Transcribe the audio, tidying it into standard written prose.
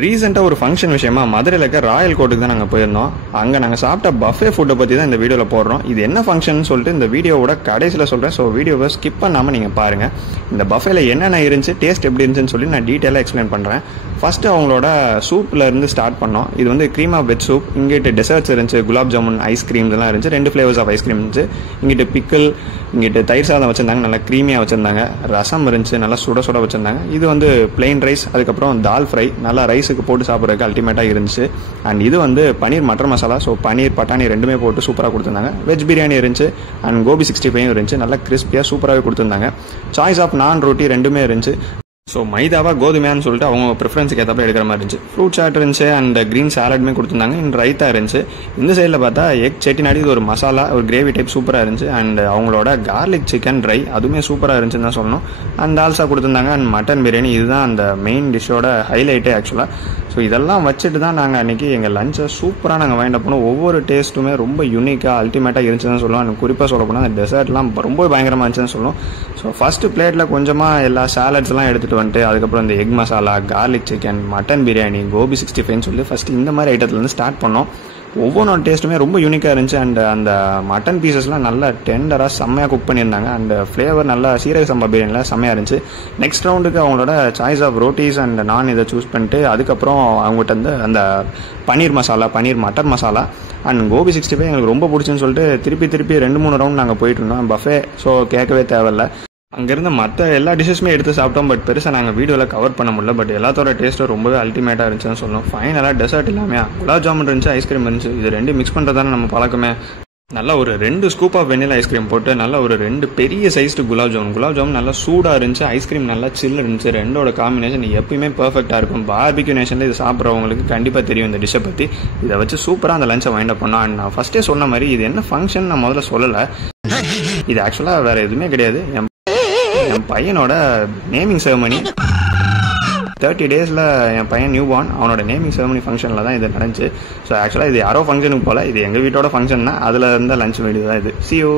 ரீசெண்டாக ஒரு ஃபங்க்ஷன் விஷயமா மதுரையில் இருக்க ராயல் கோர்ட்டுக்கு தான் நாங்கள் போயிருந்தோம். அங்கே நாங்கள் சாப்பிட்ட பஃபே ஃபுட்டை பற்றி தான் இந்த வீடியோவில் போடுறோம். இது என்ன ஃபங்க்ஷன் சொல்லிட்டு இந்த வீடியோவோட கடைசியில் சொல்கிறேன். ஸோ வீடியோவை ஸ்கிப் பண்ணாமல் நீங்கள் பாருங்கள். இந்த பஃபேல என்னென்ன இருந்துச்சு, டேஸ்ட் எப்படி இருந்துச்சுன்னு சொல்லி நான் டீட்டெயிலாக எக்ஸ்பிளைன் பண்ணுறேன். ஃபஸ்ட்டு அவங்களோட சூப்பில் இருந்து ஸ்டார்ட் பண்ணோம். இது வந்து க்ரீம் ஆஃப் வெஜ் சூப். இங்கிட்டு டெசர்ட்ஸ் இருந்துச்சு, குலாப் ஜாமுன், ஐஸ்கிரீம்ஸ் எல்லாம் இருந்துச்சு. 2 ஃப்ளேவர்ஸ் ஆஃப் ஐஸ்கிரீம் இருந்துச்சு. இங்கிட்டு பிக்கிள், இங்கிட்டு தயிர் சாதம் வச்சுருந்தாங்க, நல்லா க்ரீமியாக வச்சுருந்தாங்க. ரசம் இருந்துச்சு, நல்லா சுட சுட வச்சுருந்தாங்க. இது வந்து பிளெயின் ரைஸ், அதுக்கப்புறம் தால் ஃப்ரை, நல்லா ரைஸுக்கு போட்டு சாப்பிட்றதுக்கு அல்டிமேட்டாக இருந்துச்சு. அண்ட் இது வந்து பன்னீர் மட்டர் மசாலா. ஸோ பன்னீர் பட்டாணி ரெண்டுமே போட்டு சூப்பராக கொடுத்துருந்தாங்க. வெஜ் பிரியாணி இருந்துச்சு அண்ட் கோபி 65 இருந்துச்சு. நல்லா கிறிஸ்பியாக சூப்பராகவே கொடுத்துருந்தாங்க. சாய்ஸ் ஆஃப் நான் ரொட்டி ரெண்டுமே இருந்துச்சு. ஸோ மைதாவா கோதுமையான்னு சொல்லிட்டு அவங்க ப்ரிஃபரன்ஸுக்கு ஏற்றப்ப எடுக்கிற மாதிரி இருந்துச்சு. ஃப்ரூட் சாட் இருந்துச்சு அண்ட் க்ரீன் சாலட்மே கொடுத்துருந்தாங்க. இந்த ரைத்தா இருந்துச்சு. இந்த சைடில் பார்த்தா எக் செட்டிநாடி, இது ஒரு மசாலா, ஒரு கிரேவி டைப் சூப்பராக இருந்துச்சு. அண்ட் அவங்களோட கார்லிக் சிக்கன் ட்ரை அதுவுமே சூப்பராக இருந்துச்சுன்னு தான் சொல்லணும். அண்ட் தால்சா கொடுத்துருந்தாங்க. அண்ட் மட்டன் பிரியாணி, இதுதான் அந்த மெயின் டிஷ்ஷோட ஹைலைட்டே ஆக்சுவலாக. ஸோ இதெல்லாம் வச்சுட்டு தான் நாங்கள் அன்றைக்கி எங்கள் லஞ்சை சூப்பராக நாங்கள் வாங்கிட்டு போனோம். ஒவ்வொரு டேஸ்ட்டுமே ரொம்ப யூனிக்காக அல்டிமேட்டாக இருந்துச்சுன்னு சொல்லுவோம். எனக்கு குறிப்பாக சொல்லப்போனால் அந்த டெசர்ட்லாம் ரொம்ப பயங்கரமாக இருந்துச்சுன்னு சொல்லுவோம். ஸோ ஃபஸ்ட்டு பிளேட்டில் கொஞ்சமாக எல்லா சாலட்ஸ்லாம் எடுத்துகிட்டு வந்துட்டு அதுக்கப்புறம் இந்த egg masala, garlic chicken, mutton biryani, gobi 65 சொல்லி ஃபஸ்ட்டு இந்த மாதிரி ஐட்டத்துலேருந்து ஸ்டார்ட் பண்ணோம். ஒவ்வொன்றோட டேஸ்ட்டுமே ரொம்ப யூனிக்காக இருந்துச்சு. அண்ட் அந்த மட்டன் பீசஸ்லாம் நல்லா டெண்டராக செம்மையாக குக் பண்ணியிருந்தாங்க. அண்ட் ஃப்ளேவர் நல்லா சீரக சம்பா பிரியாணியில் செம்மையாக இருந்துச்சு. நெக்ஸ்ட் ரவுண்டுக்கு அவங்களோட சாய்ஸ் ஆஃப் ரோட்டீஸ் அண்ட் நான் இதை சூஸ் பண்ணிட்டு அதுக்கப்புறம் அவங்ககிட்ட வந்து அந்த பன்னீர் மசாலா, பன்னீர் மட்டர் மசாலா அண்ட் கோபி 65 எங்களுக்கு ரொம்ப பிடிச்சுன்னு சொல்லிட்டு திருப்பி 2-3 ரவுண்ட் நாங்கள் போயிட்டு இருந்தோம். பஃபே ஸோ கேட்கவே தேவையில்லை. அங்கேருந்து மற்ற எல்லா டிஷ்ஷஸுமே எடுத்து சாப்பிட்டோம். பட் பெருசாக நாங்கள் வீடியோவில் கவர் பண்ண முடியல. பட் எல்லாத்தோட டேஸ்ட்டும் ரொம்பவே அல்டிமேட்டாக இருந்துச்சுன்னு சொல்லணும். ஃபைனலாக டெசர்ட் இல்லாமல் குலாப் ஜாமுன் இருந்துச்சு, ஐஸ்கிரீம் இருந்துச்சு. இது 2 மிக்ஸ் பண்ணுறதானே நம்ம பழக்கமே. நல்லா ஒரு 2 ஸ்கூப் ஆஃப் வெண்ணிலா ஐஸ்கிரீம் போட்டு நல்லா ஒரு 2 பெரிய சைஸ்டு குலாப் ஜாமுன் நல்லா சூடாக இருந்துச்சு. ஐஸ்கிரீம் நல்லா சில்லு இருந்துச்சு. ரெண்டோட காம்பினேஷன் எப்பயுமே பர்ஃபெக்டாக இருக்கும். பார்பிக்யூ நேஷனில் இது சாப்பிட்றவங்களுக்கு கண்டிப்பாக தெரியும் இந்த டிஷ்ஷை பற்றி. இதை வச்சு சூப்பராக அந்த லஞ்சை வைண்ட் அப் பண்ணோம். அண்ட் நான் ஃபஸ்ட்டே சொன்ன மாதிரி இது என்ன ஃபங்க்ஷன் நான் முதல்ல சொல்லலை. இது ஆக்சுவலாக வேறு எதுவுமே கிடையாது. என் பையனோட நேமிங் செரமனி 30 டேஸில் என் பையன் நியூ பார்ன், அவனோட நேமிங் செரமனி ஃபங்க்ஷனில் தான் இது நடந்துச்சு. ஸோ ஆக்சுவலாக இது யாரோ ஃபங்க்ஷனுக்கு போல், இது எங்கள் வீட்டோட ஃபங்க்ஷன் தான். அதில் இருந்த லஞ்ச் வீடியோ தான் இது. See you.